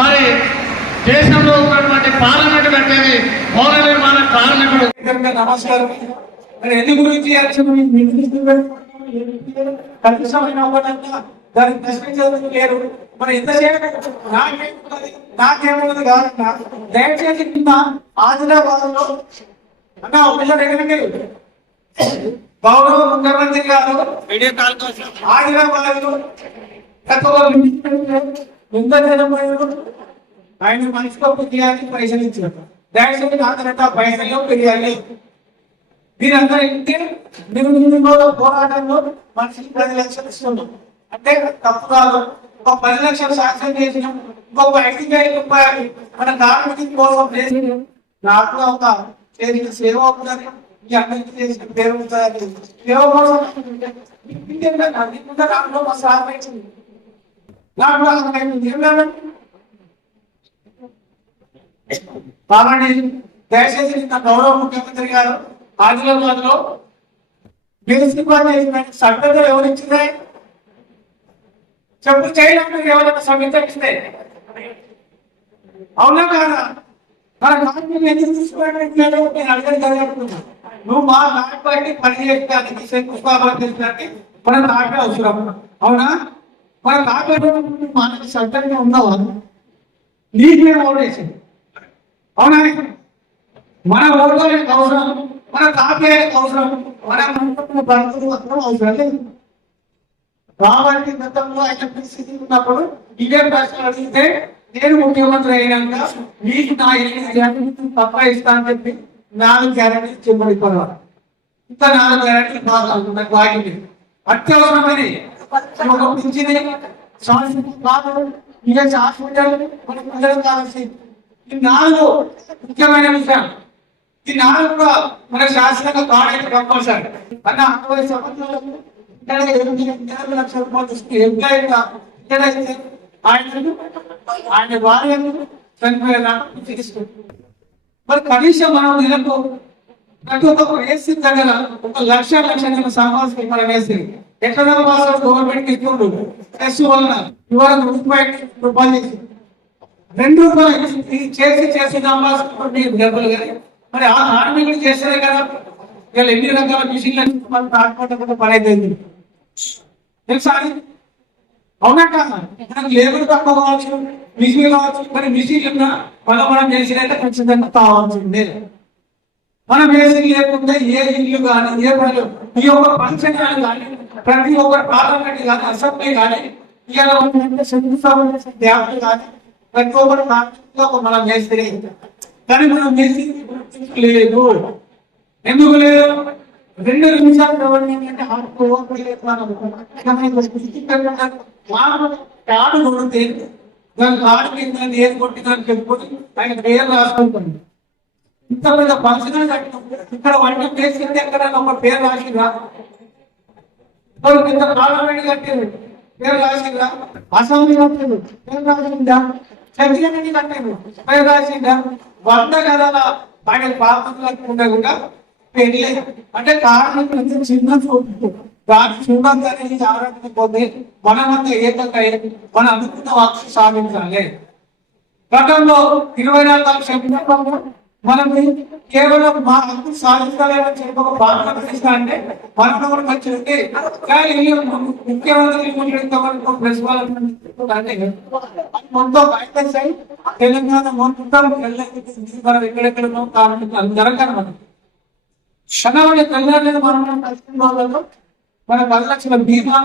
మరి దేశంలో ఉన్నటువంటి పార్లమెంట్ కట్టేది భవన నిర్మాణ కార్మికుడు. నమస్కారం. మరి ఎన్ని గురించి దాన్ని ప్రశ్నించడం లేరు. మరి ఎంతసేపు నాకేమున్నది కాదన్నా, దయచేసి నిన్న ఆదిలాబాద్ లో అన్న ఒక దగ్గరికి గౌరవ ముఖ్యమంత్రి గారు ఆదిలాబాద్ లో ఆయన మనిషికి తీయాలని పైసలు ఇచ్చారు. దయచేసి నాకంతా పైసలు పెరిగాలి. మీరందరూ ఇంటే మీరు పోరాటంలో మనిషికి 10 లక్షలు ఇస్తున్నాం అంటే తప్పు కాదు. ఒక 10 లక్షలు సాక్ష్యం చేసినాం, ఇంకొక 5,000 రూపాయలు మన కార్మికుల కోసం చేసి నాకు ఒక చేసిన సేవ అవుతుంది. ఈ అందరికీ చేసిన పేరు సేవ కోసం దయచేసి గౌరవ ముఖ్యమంత్రి గారు ఆదిలాబాద్ లో సభ్యత ఎవరు ఇచ్చిందే చెప్పు చేయడానికి ఎవరైనా సభ్యత ఇస్తే అవునా కాదా? మన కార్మికులు ఎందుకు తీసుకోవడానికి నేను అడిగిన జరగడుతున్నా. నువ్వు మా నాయకుడికి పని చేయడానికి శంకుస్థాపనకి మన నాయకుడు అవసరం. అవునా? మన నాయకుడు మనకి సభ్యంగా ఉండవా? నీకు మేము ఓటేసింది. అవునా? మన ఓటర్లకు అవసరం, మన తాపేలకు అవసరం, మన అవసరం లేదు. కాబట్టి గతంలో ఆయన పరిస్థితి ఉన్నప్పుడు ఇదే ప్రశ్న అడిగితే నేను ముఖ్యమంత్రి అయినాక మీకు నా 8 గ్యారెంటీ తప్ప ఇస్తా అని చెప్పి 4 గ్యారెంటీ చెప్పబడిపోవాలి. ఇంకా 4 గ్యారెంటీ నాకు వాగింది అత్యవసరమైన హాస్పిటల్ మన ప్రజలకు కావాల్సి ఈ 4 ముఖ్యమైన విషయాలు. ఈ 4 కూడా మన శాసనంగా కాడైతే కంపల్సరీ అన్న 60 సంవత్సరాలకు 8 లక్షల రూపాయలు ఎంప్లాయ్ ఆయన భార్యను మరి కనీసం మనం నెలకు ప్రతి ఒక్క వేసి దగ్గర 1,00,000 సంపాదించుకుని మనం వేసి ఎక్కడ గవర్నమెంట్ ఇప్పుడు ప్రెస్ వలన ఇవాళ రూపాయలు చేసి సంపాదించుకుంటే డబ్బులు కానీ మరి ఆ కార్మికులు చేసేదే కదా. ఇలా ఎన్ని రకాల మిషన్లు మనం తాకుండా పడైంది తెలుసా? అవునా కాదా? మనకు లేబర్ తక్కువ కావచ్చు, మిషన్ కావచ్చు. మరి మిషన్ మనం చేసినైతే ఖచ్చితంగా కావాల్సిందే. మనం వేసి లేకుండా ఏ ఇల్లు కానీ ఏ పనులు ఈ ఒక్క ఫంక్షన్ కానీ ప్రతి ఒక్క పార్లమెంట్ కానీ అసెంబ్లీ కానీ డ్యాములు కానీ ప్రతి ఒక్కరు మనం వేస్తే కానీ మనం వేసి లేదు. ఎందుకు లేదు? 2 నిమిషాలు కాడు కొడితే దాని కాడు కింద ఏది కొట్టి దానికి వెళ్ళిపోతే ఆయన పేరు రాసుకుంటుంది. ఇంత పెద్ద ఫంక్షన్ ఇక్కడ వంట చేసింది ఎక్కడ ఒక పేరు రాసిందా? ఇంత పార్లమెంట్ కట్టింది పేరు రాసిందా? అసెంబ్లీ కట్టింది పేరు రాసిందా? చర్చలన్నీ కట్టింది పేరు రాసిందా? 100 గదాల ఆయన పాపం కట్టుకుంటే కూడా పెళ్ళి అంటే కార్మికులు చిన్న చోటు దాన్ని చూడాలని ఆరాటపోతే మనమంతా ఏకంగా మనం అనుకున్న వాక్సు సాధించాలి. గతంలో 24 లక్షల మనం కేవలం మా హక్కు సాధించాలని చెప్పి ఒక భావన అంటే మనం కూడా మంచి ఉంటే కానీ ముఖ్యమంత్రి ప్రెస్ మొత్తం తెలంగాణ మొత్తం మనం ఎక్కడెక్కడ కార్మికులు జరగాలి. మనం క్షణమైన తెల్లారలేదు మనం మన 10 లక్షల బీమా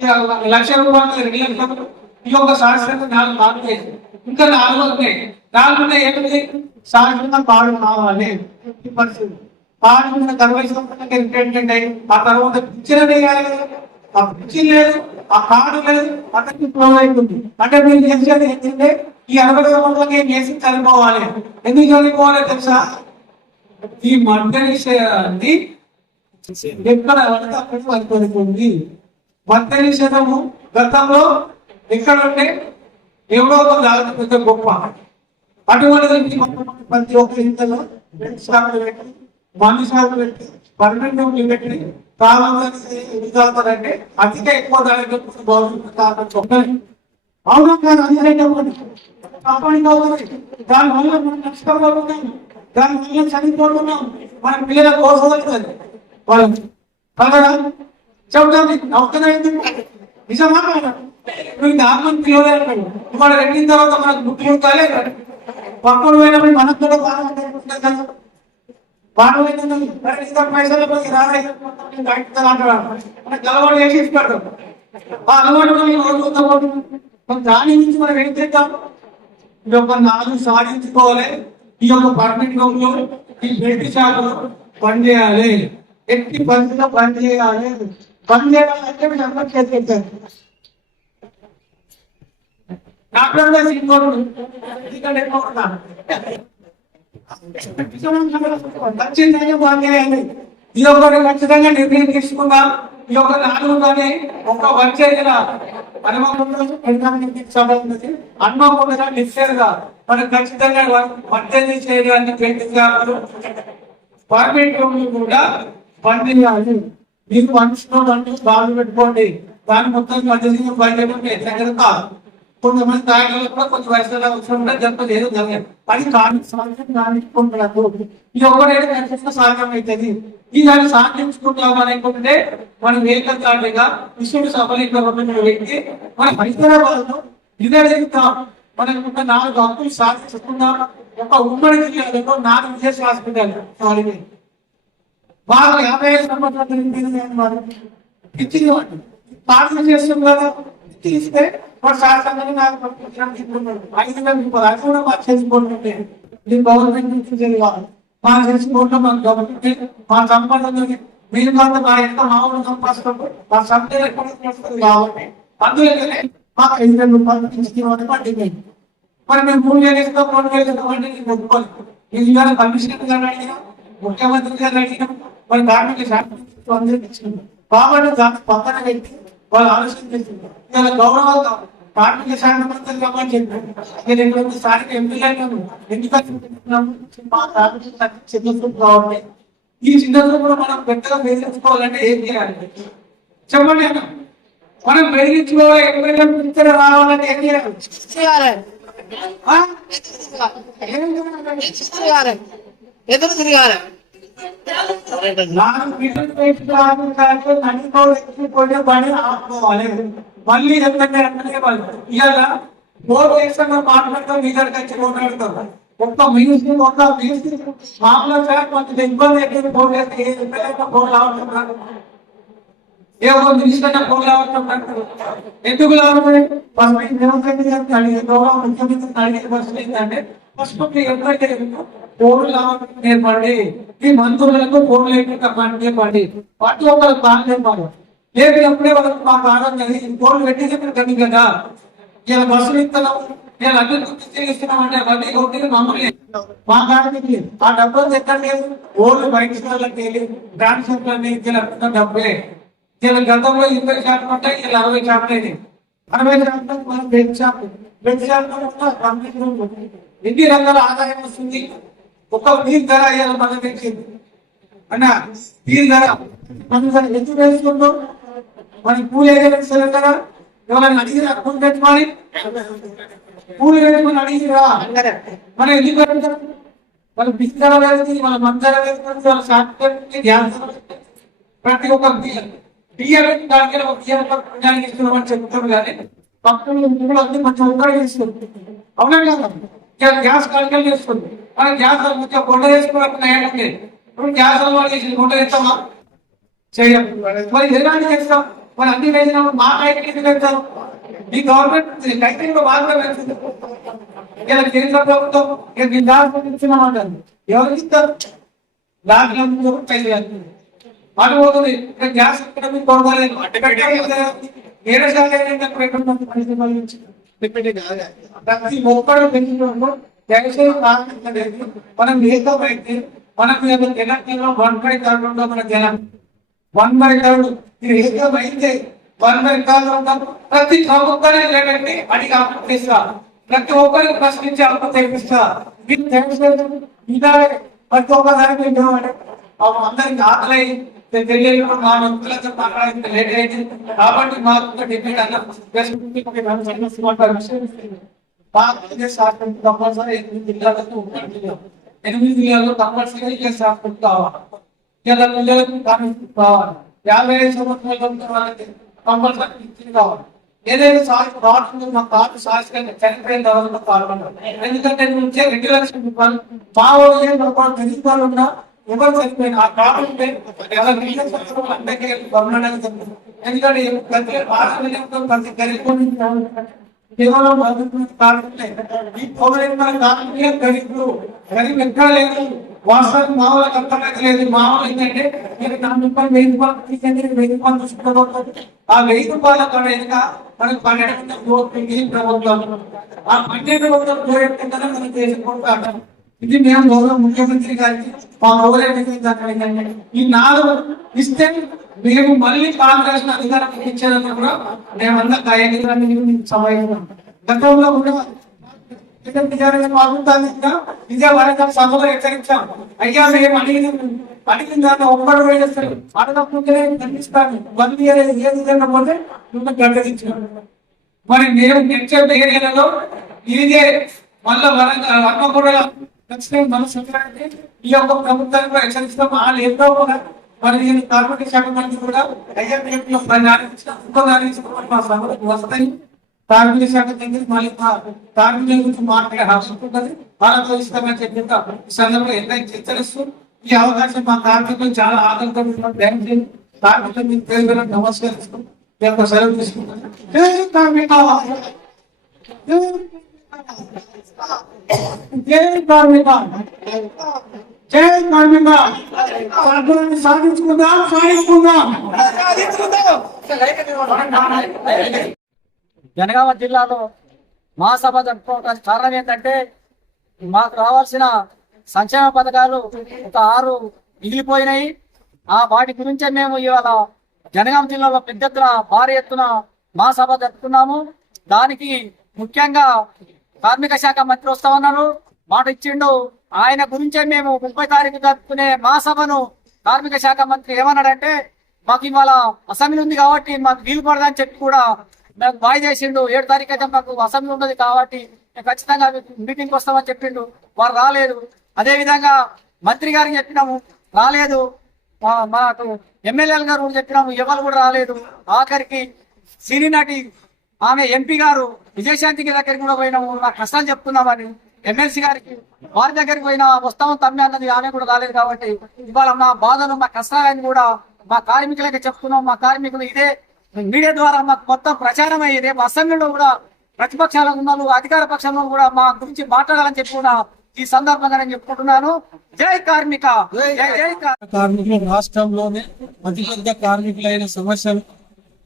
1,00,000 రూపాయలు 2 లక్షలు ఈ యొక్క శాస్త్రంగా 4 కావాలి. ఇంకా 4 ఉన్నాయి. 4 ఉన్నాయి. ఏంటి శాస్త్రంగా పాడు కావాలి. ఈ పరిస్థితి పాడు 60 సంవత్సరాలకి రిటైర్మెంట్ అయ్యి ఆ తర్వాత పిచ్చిన వేయాలి. ఆ పిచ్చి లేదు, ఆ కార్డు లేదు, అతనికి ఫ్లో అవుతుంది. అంటే మీరు చేసేది ఏంటంటే ఈ 60 సంవత్సరాలకి ఏం చేసి చనిపోవాలి. ఎందుకు చనిపోవాలి తెలుసా? ఈ మధ్య నిషేధాన్ని ఎక్కడ పడిపోతుంది. మధ్య నిషేధము గతంలో ఎక్కడ ఉంటే ఎవరో పెద్ద గొప్ప అటువంటి ప్రతి ఒక్క ఇంట్లో 2 సార్లు పెట్టి 1 సార్లు పెట్టి పర్మనెంట్ పెట్టి తాగుతారంటే అతిగా ఎక్కువ తాగే అవునా కాదు అదే కంపెనీ అవుతుంది. దానివల్ల మనం నష్టపోతున్నాం, దానివల్ల చనిపోతున్నాం, మన పిల్లల కోసం అవుతుంది వాళ్ళకి కదా చెబుతాను. అవుతుందండి నిజమా కాదా? నువ్వు దాని పిల్లలు ఇవాళ వెళ్ళిన తర్వాత మనకు గుర్తు గుర్తాలే పక్కన పోయినప్పుడు మనకు కూడా బాగా ఉంటుంది కదా. పైసలు అలవాటు చేసి ఇస్తాడు. ఆ అలవాటు దాని నుంచి మనం ఏం చేద్దాం? ఈ యొక్క 4 సాధించుకోవాలి. ఈ యొక్క పర్మిట్ లో ఈ బెల్ట్ షాపులు పనిచేయాలి, ఎట్టి పరిస్థితిలో పనిచేయాలి. పనిచేయాలంటే మీరు అందరూ చేసేస్తారు. డాక్టర్ ఈ ఒక్కరు ఖచ్చితంగా నిర్ణయం తీసుకున్నాం. ఈ యొక్క 4 కానీ ఒక వచ్చేదిన అనుకోకుండా నిశ్చయగా మనకు ఖచ్చితంగా పద్దెనిమిది చేయడానికి పెట్టించారు. పర్మిట్ కూడా బంద్ చేయాలి. మీరు మనుషులు బాగు పెట్టుకోండి. దాని మొత్తం పద్దెనిమిది బయట కాదు. కొంతమంది తాగలు కూడా కొంచెం వయసులో అవసరం ఉంటే జరపలేదు జరగదు. అది కానికుంటున్నారు. ఇది ఒక్కడైతే సాధ్యం అవుతుంది. ఈ దాన్ని సాధించుకుంటాం అనుకుంటే మనం ఏకతాటిగా విశ్వ సఫలీకరమైన వ్యక్తి మన హైదరాబాద్ లో నివేదిస్తాం. మనం 4 హక్కులు సాధించుకున్నాం. ఒక ఉమ్మడి జిల్లాలో 4 విదేశ హాస్పిటల్ బాగా 55 సంవత్సరాలు ఇచ్చింది వాటి పాలన చేస్తుంది కదా. తీస్తే గవర్నమెంట్ మా చేసుకుంటే మన గవర్నమెంట్ మా సంపద మీరు కాదు మా ఎంత మామూలు సంపాదించుకుంటూ మా సంపద కాబట్టి అందుకనే మాకు 5,000 రూపాయలు తీసుకుని పట్టింది. మరి మేము 3,000 ఇస్తాం, 4,000 ఇస్తామంటే ఒప్పుకోవాలి. ఇది కమిషనర్ గారు అడిగినా, ముఖ్యమంత్రి గారు అడిగినా, మరి కార్మిక శాఖ కాబట్టి దాన్ని పక్కన పెట్టి వాళ్ళు ఆలోచన చేసింది. ఇలా గౌరవంగా కార్మిక శాఖ మంత్రి కాబట్టి చెప్పారు. స్థానిక ఎంపీలను కాబట్టి ఈ చిన్నలు కూడా మనం పెద్దగా బెదిరించుకోవాలంటే ఏం చేయాలి చెప్పండి అన్న. మనం బెదిరించుకోవాలి, ఎంపీలను రావాలంటే ఏం చేయాలి? ఎదురు తిరగాలి. మళ్ళీ ఎందుకంటే ఇవాళ బోర్డు వేస్తాం మాట్లాడతాం, మీ దగ్గర వచ్చి మాట్లాడతాం. ఒక్క మ్యూజిక్ మామూలుగా కొంచెం ఇబ్బంది అయితే బోర్డు వేస్తే బోర్డు రావడం ఏ ఒక మినిస్టర్ బోర్డు రావడం ఎందుకు రావాలి? గౌరవ ముఖ్యమంత్రి అడిగే ప్రశ్న ఏంటంటే ఫస్ట్ ఎవరైతే బోర్డు రావడం నేర్పండి, ఈ మంత్రులకు బోర్డు లేకుండా నేర్పండి, వాటి ఒకరు బాగా నేర్పాలి. లేదు ఎప్పుడే వాళ్ళకి మాకు ఆనందం బోర్డు పెట్టి కదా ఇలా బస్సులు ఇస్తున్నాం, ఇలా అన్ని ఇస్తున్నాం అంటే అవన్నీ ఒకటి మమ్మల్ని మా కారణానికి ఆ డబ్బులు ఎక్కడ లేదు. బోర్డు బయట ట్రాన్స్ఫర్లన్నీ డబ్బే ఇలా గతంలో 20% ఉంటాయి, ఇలా 60% అయింది. 60% మనం బెడ్ షాప్ ఎన్ని రకాల ఆదాయం వస్తుంది. ఒక నీళ్ళ ధర అయ్యాలి మనం పెంచింది అన్న. నీళ్ళ ధర మనం ఎందుకు వేసుకుంటాం? మనకి పూలు వేసారు కదా, ఎవరైనా అడిగిరా పూలు పెట్టుకోవాలి, పూలు వేసుకుని అడిగిరా మనం ఎందుకు పెడతాం? వాళ్ళ బిస్కర వేస్తుంది, వాళ్ళ మందర వేస్తుంది, వాళ్ళ సాఫ్ట్వేర్ గ్యాస్ ప్రతి ఒక్క బియ్యం దానికి ఒక బియ్యం ఇస్తున్నామని చెప్తారు. కానీ పక్కన అన్ని మంచి ఒక్కడే చేస్తుంది. అవునా కదా? గ్యాస్ కాలికలు చేస్తుంది. మనం గ్యాస్ కొండ వేసుకోవాలి. ఇప్పుడు గ్యాస్ వాళ్ళు చేసి కొండ వేస్తామా? చేయం. మరి ఎలాంటి చేస్తాం? మరి అన్ని వేసినప్పుడు మా కైకి పెడతారు. ఈ గవర్నమెంట్ కైకిలో బాగా పెడుతుంది. ఇలా కేంద్ర ప్రభుత్వం ఇచ్చినామంటారు. ఎవరికి ఇస్తారు? లాక్డౌన్ అడుగుతుంది. గ్యాస్ కొనుగోలేదు. ప్రతి ఒక్కరు మనం ఏకమైతే మనం తెలంగాణలో 1/3 ఉంటాం. మన జనం 1/3 ఏకమైతే 1/3 ఉంటాం. ప్రతి ఒక్కరే లేదంటే అడిగి అప్పిస్తా, ప్రతి ఒక్కరికి ప్రశ్నించి అప్పు తెప్పిస్తా. ప్రతి ఒక్కసారి అందరికి ఆకలి తెలియదు మా మంత్రులతో మాట్లాడింది లేట్ అయింది కాబట్టి మాకు ఒక డిప్యూటీ అన్న కంపల్సరీ 8 జిల్లాలకు 8 జిల్లాల్లో కంపల్సరీ హాస్పిటల్ కావాలి. ఇలా పిల్లలకు కావాలి. 55 సంవత్సరాల వాళ్ళకి కంపల్సరీ కావాలి. ఏదైనా రావడం మా కార్డు శాస్త్రంగా చనిపోయిన తర్వాత పాల్గొన్నారు. ఎందుకంటే నుంచే 2 లక్షల రూపాయలు మా వాళ్ళు తెలిసి వాళ్ళు ఉన్నా ఎవరు చనిపోయిన ఆ కార్డు ఉంటే ఎందుకంటే ప్రతి కేవలం ఈ గరీబులు గరీబ్ ఎక్కడ లేదు. వాస్తవం మామూలుగా అర్థమైతే మామూలు ఏంటంటే మీరు 4 రూపాయలు 1000 రూపాయలు చూసుకుంటారు. ఆ 1000 రూపాయల కనుక మనకు 12 ప్రభుత్వం ఆ 12 ప్రభుత్వం మనం చేసుకుంటాం. ఇది మేము గౌరవ ముఖ్యమంత్రి గారికి మా ఈ 4 ఇస్తే మేము మళ్ళీ కాంగ్రెస్ అధికారం ఇచ్చేదని కూడా మేమంతా సమయం గతంలో కూడా ఇదే వరంగల్ సభలో హెచ్చరించాం. అయ్యా మేము అడిగిన దాన్ని ఒక్కడు వేస్తారు అడగకుంటే ఖండిస్తాను 1 year ఏది జరగకపోతే గడ్డరించాం. మరి మేము తెచ్చే ఏరియాలలో ఇదే మళ్ళా వరంగల్ హన్మకొండలో మన సంక్రాంతి ఈ యొక్క ప్రభుత్వాన్ని కూడా హెచ్చరిస్తాం. వాళ్ళు ఎంతో కూడా మరి నేను కార్మిక శాఖ మంత్రి కూడా అయ్యా మా సభలకు వస్తాయి. కార్మిక శాఖ దగ్గర మళ్ళీ కార్మికుల గురించి మాట్లాడే అవసరం ఉంటుంది. వాళ్ళతో ఇస్తామని చెప్పి సందర్భంగా ఎంత హెచ్చరిస్తూ ఈ అవకాశం మా కార్మికులు చాలా ఆకలితో కార్మికులు నమస్కరిస్తూ మేము సెలవు తీసుకుంటాం. సాధించుకుందాం సాధించుకుందాం. జనగామ జిల్లాలో మహాసభ జరుపుకోవడానికి కారణం ఏంటంటే మాకు రావాల్సిన సంక్షేమ పథకాలు ఒక 6 మిగిలిపోయినాయి. వాటి గురించే మేము ఇవాళ జనగామ జిల్లాలో పెద్ద ఎత్తున భారీ ఎత్తున మహాసభ జరుపుకున్నాము. దానికి ముఖ్యంగా కార్మిక శాఖ మంత్రి వస్తామన్నారు, మాట ఇచ్చిండు. ఆయన గురించే మేము 30 తారీఖు జరుపుకునే మహాసభను కార్మిక శాఖ మంత్రి ఏమన్నాడంటే మాకు ఇవాళ అసెంబ్లీ ఉంది కాబట్టి మాకు వీలు పడదని చెప్పి కూడా నాకు వాయిదా చేసిండు. 7 తారీఖు అయితే మాకు అసెంబ్లీ ఉన్నది కాబట్టి ఖచ్చితంగా మీటింగ్కి వస్తామని చెప్పిండు. వారు రాలేదు. అదే విధంగా మంత్రి గారికి చెప్పినాము, రాలేదు. మాకు ఎమ్మెల్యేలు గారు కూడా చెప్పినాము, ఎవరు కూడా రాలేదు. ఆఖరికి సినీ నటి ఆమె ఎంపీ గారు విజయశాంతి దగ్గరికి కూడా పోయినాము, నా కష్టాలు చెప్తున్నామని. ఎమ్మెల్సీ గారికి వారి దగ్గరికి పోయినా వస్తాము తమ్మి అన్నది, ఆమె కూడా రాలేదు. కాబట్టి ఇవాళ మా బాధను మా కష్టాలని కూడా మా కార్మికులకి చెప్తున్నాం. మా కార్మికులు ఇదే మీడియా ద్వారా మాకు మొత్తం ప్రచారం అయ్యి రేపు అసెంబ్లీలో కూడా ప్రతిపక్షాల ఉన్నారు, అధికార పక్షంలో కూడా మా గురించి మాట్లాడాలని చెప్పి కూడా ఈ సందర్భంగా నేను చెప్పుకుంటున్నాను. జై కార్మిక, జై కార్మికులు. రాష్ట్రంలోనే అతిపెద్ద కార్మికులైన సమస్యలు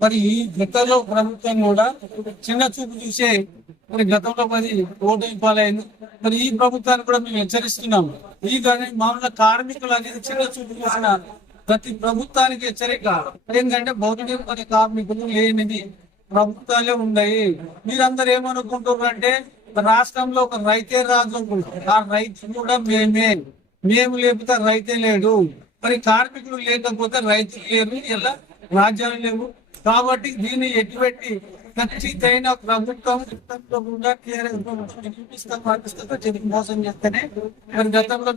మరి ఈ గతంలో ప్రభుత్వం కూడా చిన్న చూపు చూసే మరి గతంలో 10 కోట్ల రూపాయలు. మరి ఈ ప్రభుత్వాన్ని కూడా మేము హెచ్చరిస్తున్నాము. ఈ మామూలుగా కార్మికులు అనేది చిన్న చూపు చూసిన ప్రతి ప్రభుత్వానికి హెచ్చరిక ఏంటంటే భౌతిక పని కార్మికులు లేనిది ప్రభుత్వాలే ఉన్నాయి. మీరందరూ ఏమనుకుంటున్నారు అంటే రాష్ట్రంలో ఒక రైతే రాజు, ఆ రైతు కూడా మేము లేకపోతే రైతే లేడు. మరి కార్మికులు లేకపోతే రైతులు లేరు, ఇలా రాజ్యాలు లేవు. కాబట్టి దీన్ని ఎటువంటి ఖచ్చితమైన ప్రభుత్వం మోసం చేస్తేనే మరి గతంలో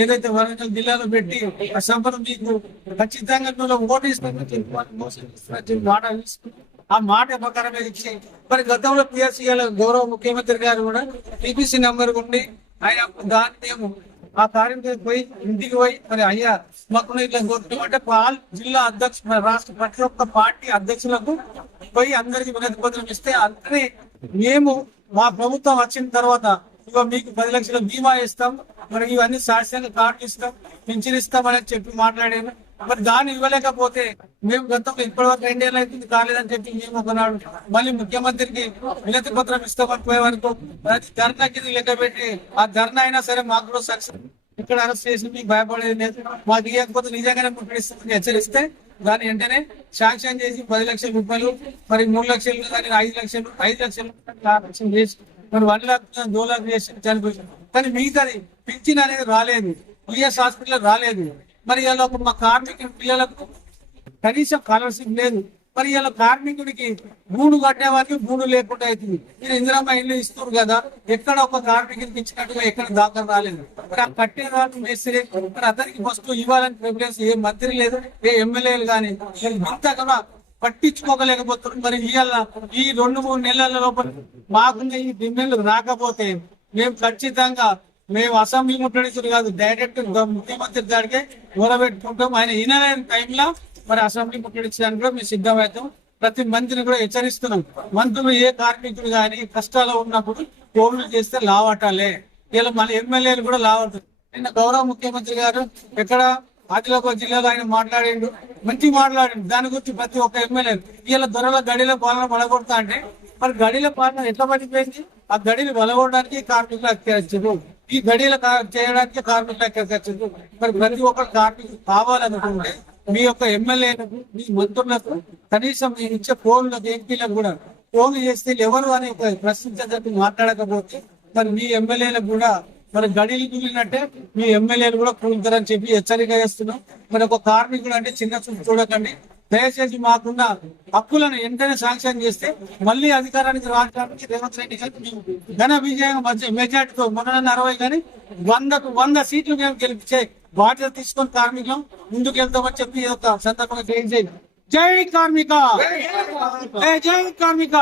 ఏదైతే వరంగల్ జిల్లాలో పెట్టి అసెంబ్లీ మీకు ఖచ్చితంగా ఓటు ఇస్తామని మోసం చేస్తారని మాట తీసుకుని ఆ మాట ప్రకారమే ఇచ్చి మరి గతంలో పిఎస్సీఎల్ గౌరవ ముఖ్యమంత్రి గారు కూడా టీపీసీ నెంబర్ ఉండి ఆయన దాన్ని మేము ఆ కార్యక్రమం పోయి ఇంటికి పోయి మరి అయ్యా మాకు ఇట్లా అంటే జిల్లా అధ్యక్షులు రాష్ట్ర ప్రతి ఒక్క పార్టీ అధ్యక్షులకు పోయి అందరికి వినతి పత్రం ఇస్తే అందరి మేము మా ప్రభుత్వం వచ్చిన తర్వాత ఇక మీకు 10 లక్షల బీమా ఇస్తాం, మరి ఇవన్నీ శాశ్వతంగా కార్డు ఇస్తాం, పింఛన్ ఇస్తామని చెప్పి మాట్లాడాను. మరి దాన్ని ఇవ్వలేకపోతే మేము గతంలో ఇప్పటివరకు 2 ఏళ్ళు అవుతుంది కాలేదని చెప్పి మేము ఒకనాడు మళ్ళీ ముఖ్యమంత్రికి వినతి పత్రం ఇస్తామని పోయే వరకు ధర్నా కింద లెక్క పెట్టి ఆ ధర్నా అయినా సరే మాకు కూడా సక్సెస్ ఇక్కడ అరెస్ట్ చేసి మీకు భయపడేది లేదు. మాకు ఇవ్వకపోతే నిజంగానే ముట్టడిస్తామని హెచ్చరిస్తే దాన్ని వెంటనే శాంక్షన్ చేసి 10 లక్షల రూపాయలు, మరి 3 లక్షలు, దాన్ని 5 లక్షలు, 5 లక్షలు, 4 లక్షలు చేసి మరి 1 లక్ష 2 లక్షలు చేసి చనిపోయింది. కానీ మిగతాది పింఛన్ అనేది రాలేదు, పిఎస్ హాస్పిటల్ రాలేదు. మరి ఇలా మా కార్మికుల పిల్లలకు కనీసం స్కాలర్షిప్ లేదు. మరి ఇలా కార్మికుడికి గూడు కట్టేవారికి గూడు లేకుండా అవుతుంది. మీరు ఇందిరమ్మ ఇల్లు ఇస్తారు కదా, ఎక్కడ ఒక కార్మికుడికి ఇచ్చినట్టుగా ఎక్కడ దాఖలు రాలేదు. మరి ఆ కట్టేదాన్ని మేస్త్రి మరి అతనికి ఫస్ట్ ఇవ్వాలని ప్రిఫరెన్స్ ఏ మంత్రి లేదు, ఏ ఎమ్మెల్యేలు కానీ ఇంతగా పట్టించుకోగలేకపోతున్నారు. మరి ఇవాళ ఈ 2-3 నెలల లోపల మాకున్న ఈ డిమాండ్లు రాకపోతే మేము ఖచ్చితంగా మేము అసెంబ్లీ ముట్టడించుడు కాదు, డైరెక్ట్ ముఖ్యమంత్రి దాడికే మొదలుపెట్టుకుంటాం. ఆయన ఈయన టైంలో మరి అసెంబ్లీ ముట్టడించడానికి కూడా మేము సిద్ధమవుతాం. ప్రతి మంత్రిని కూడా హెచ్చరిస్తున్నాం. మంత్రులు ఏ కార్మికులు కానీ కష్టాలు ఉన్నప్పుడు ఫోన్లు చేస్తే లావటాలే. ఇలా మన ఎమ్మెల్యేలు కూడా లావటారు. నిన్న గౌరవ ముఖ్యమంత్రి గారు ఎక్కడ ఆదిలాబాద్ జిల్లాలో ఆయన మాట్లాడిండు, మంచి మాట్లాడిండు. దాని గురించి ప్రతి ఒక్క ఎమ్మెల్యే ఇలా దొరల గడిల పాలన పడగొడతా అంటే మరి గడిల పాలన ఎట్లా పడిపోయింది? ఆ గడిని బలగొట్టడానికి కార్మికులు అత్యరించారు, ఈ గడిలు చేయడానికి కార్మికులు అత్యరించారు. మరి ప్రతి ఒక్క కార్మికులు కావాలనుకుంటే మీ యొక్క ఎమ్మెల్యేలకు, మీ మంత్రులకు కనీసం మీరు ఇచ్చే ఫోన్లకు, ఎంపీలకు కూడా ఫోన్లు చేస్తే ఎవరు అని ప్రశ్నించడానికి మాట్లాడకపోతే మరి మీ ఎమ్మెల్యేలకు కూడా మరి గడిలు కూలినట్టే మీ ఎమ్మెల్యేలు కూడా కూలుతారని చెప్పి హెచ్చరిక చేస్తున్నాం. మరి ఒక కార్మికుడు అంటే చిన్న చూపు చూడకండి. దయచేసి మాకున్న హక్కులను వెంటనే శాంక్షన్ చేస్తే మళ్ళీ అధికారానికి రావడానికి రేవంత్ రెడ్డి గారు ఘన విజయం మెజార్టీతో మొన్న 60 కానీ 100కు 100 సీట్లు మేము గెలిపించే బాధ్యత తీసుకొని కార్మికులం ముందుకు వెళ్తామని చెప్పి ఈ యొక్క సందర్భంగా తెలియజేయండి. జై కార్మిక, జై కార్మిక.